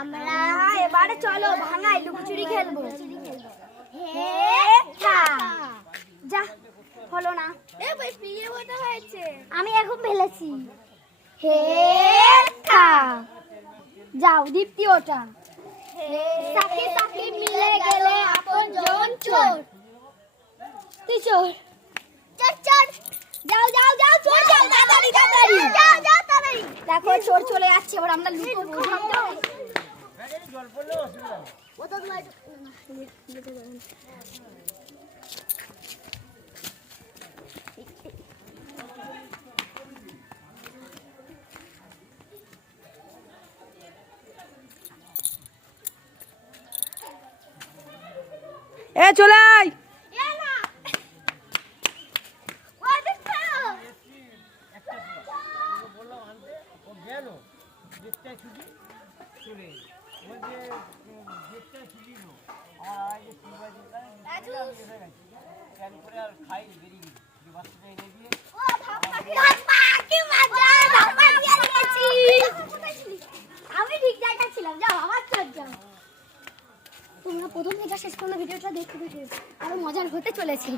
আমরা এবারে চলো ভাঙাই লুকোচুরি খেলবো। হে খা যা হলো না, আমি এখন ফেলেছি। হে খা যাও দীপ্তি ওটা। সাথে সাথে মিলে গেলে আপন জন চোর। তুই চোর, চোর চোর যাও যাও যাও চোর যাও তাড়াতাড়ি তাড়াতাড়ি যাও যাও তাড়াতাড়ি। দেখো চোর চলে যাচ্ছে, এবার আমরা লুকোবো। জল পড়লে অসুবিধা ও তো লাইট এ চলে আয়। আমি ঠিক জায়গায় ছিলাম, যাও আবার চল যাও। তোমরা প্রথম থেকে শেষ পর্যন্ত ভিডিওটা দেখতে দেখে আরো মজার হতে চলেছে।